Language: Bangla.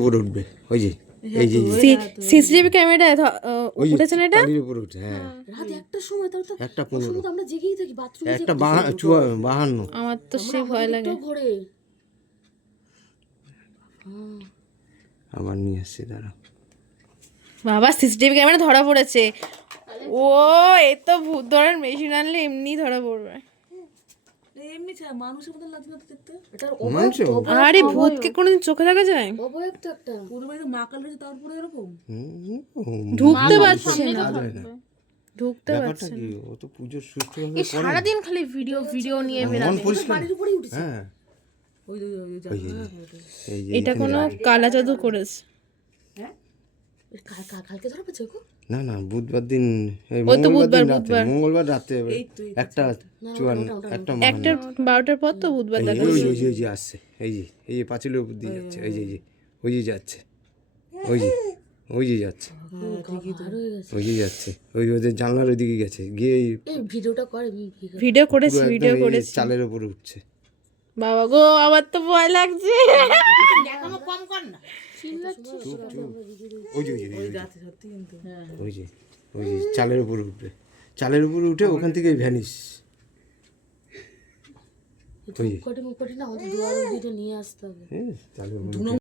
উপরে উঠবে ওই যে এই যে সিসিটিভি ক্যামেরা উঠেছে না এটা উপরে উঠে। হ্যাঁ রাত 1টার সময় তাও তো 1:15 আমরা জেগেই থাকি বাথরুমে একটা 52 আমার তো সে ভয় লাগে ঘরে আবার নিয়ে আসছে দাঁড়া। বাবা সিসিটিভি ক্যামেরা ধরা পড়েছে ও এ তো ভূত ধরার মেশিন আনলে এমনি ধরা পড়বে এমনি মানুষের মতো লাগছে না দেখতে এটা মানুষ আরে ভূতকে কোনোদিন চোখে দেখা যায় অবয়ব তো একটা পুরো বাড়িতে মা কাল রয়েছে তার উপরে এরকম ঢুকতে পারছে না ঢুকতে ব্যাপারটা পারছে কি ও তো পুজোর সুষ্ঠু ভাবে না সারাদিন খালি ভিডিও নিয়ে মন বেড়াবে পরিষ্কার। বাড়ির উপরেই উঠেছে হ্যাঁ ওই এই যে এটা কোনো কালা জাদু করেছে কালকে ধরা পেয়েছে গো না না বুধবার দিন এই ওই তো মঙ্গলবার দিন বুধবার, রাতে মঙ্গলবার রাতে একটা 1টা 12টার পর তো বুধবার দেখা ওই যে আসছে এই যে পাঁচিলের উপর দিয়ে যাচ্ছে এই যে ওই যে যাচ্ছে ওই যে যাচ্ছে ওই যে যাচ্ছে ওই ওদের জানলার ওইদিকে গেছে গিয়ে এই ভিডিওটা করে ভিডিও করেছি পুরো একদম এই চালের উপরে উঠছে। বাবা গো আমার তো ভয় লাগছে ওই যে চালের উপরে উঠবে চালের উপরে উঠে ওখান থেকে ভ্যানিশ মুখপাটি না আমাদের দুয়ার দিকে নিয়ে আসতে হবে চালের উপরে